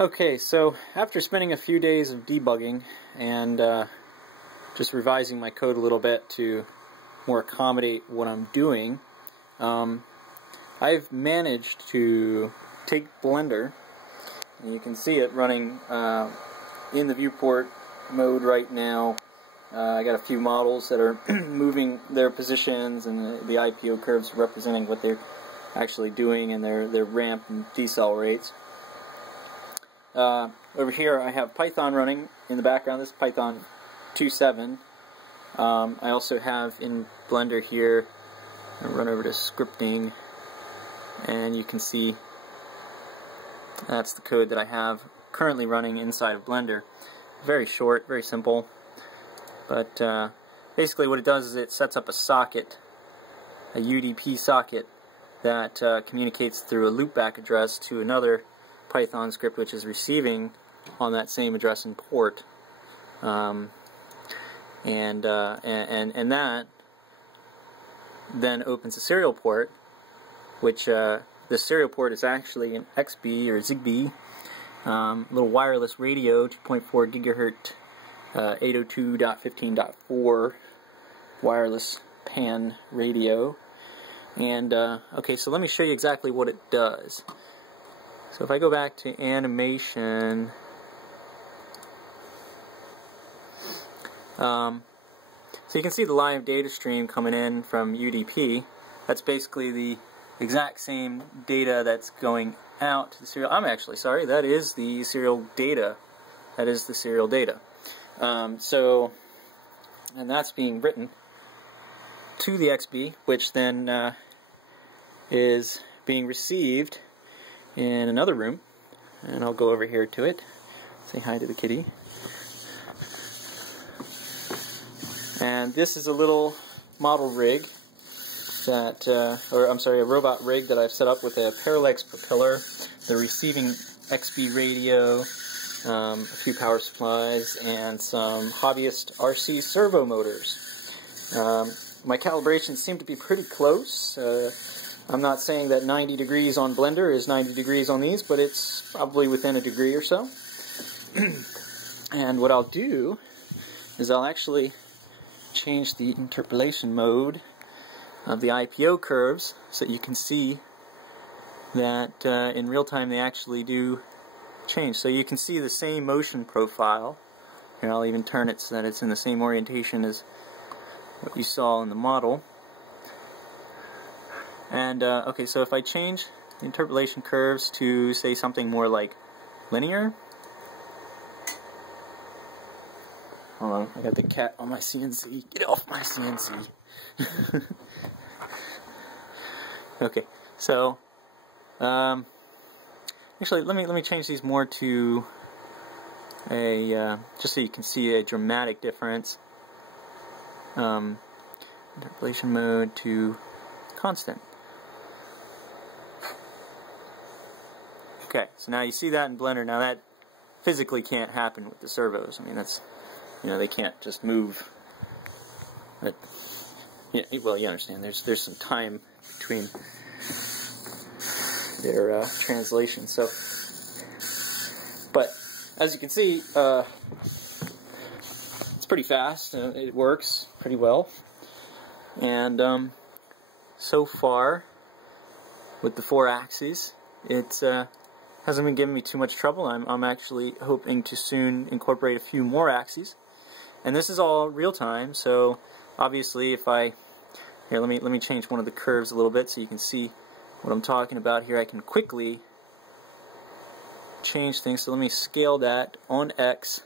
Okay, so after spending a few days of debugging and just revising my code a little bit to more accommodate what I'm doing, I've managed to take Blender, and you can see it running in the viewport mode right now. I got a few models that are moving their positions, and the IPO curves representing what they're actually doing and their ramp and decel rates. Over here I have Python running in the background. This is Python 2.7. I also have in Blender here, I'll run over to scripting, and you can see that's the code that I have currently running inside of Blender. Very short, very simple, but basically what it does is it sets up a socket, a UDP socket, that communicates through a loopback address to another Python script which is receiving on that same address and port, and that then opens a serial port, which the serial port is actually an XB or Zigbee, little wireless radio, 2.4 gigahertz, 802.15.4 wireless PAN radio. And okay, so let me show you exactly what it does. So if I go back to animation, so you can see the live data stream coming in from UDP. That's basically the exact same data that's going out to the serial. I'm actually sorry, that is the serial data. That is the serial data. And that's being written to the XB, which then is being received in another room, and I'll go over here to it. Say hi to the kitty. And this is a little model rig that, or I'm sorry, a robot rig that I've set up with a parallax propeller, the receiving XB radio, a few power supplies, and some hobbyist RC servo motors. My calibrations seem to be pretty close. I'm not saying that 90 degrees on Blender is 90 degrees on these, but it's probably within a degree or so. And what I'll do is I'll actually change the interpolation mode of the IPO curves so that you can see that in real time they actually do change. So you can see the same motion profile. Here, I'll even turn it so that it's in the same orientation as what you saw in the model. And okay, so if I change the interpolation curves to say something more like linear. Hold on, I got the cat on my CNC. Get off my CNC. Okay, so actually let me change these more to a just so you can see a dramatic difference. Interpolation mode to constant. Okay, so now you see that in Blender. Now that physically can't happen with the servos. I mean, that's, you know, they can't just move. But yeah, well, you understand. There's some time between their translation. So, but as you can see, it's pretty fast. It works pretty well, and so far with the 4 axes, it hasn't been giving me too much trouble. I'm actually hoping to soon incorporate a few more axes, and this is all real time. So obviously, if I here, let me change one of the curves a little bit so you can see what I'm talking about here. I can quickly change things. So let me scale that on X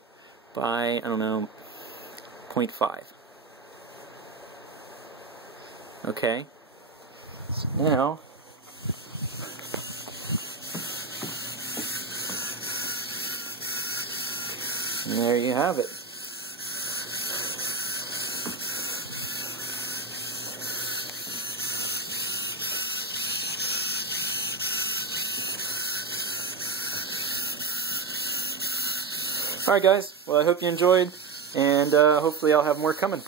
by, I don't know, 0.5. Okay. So now and there you have it. Alright guys, well I hope you enjoyed, and hopefully I'll have more coming.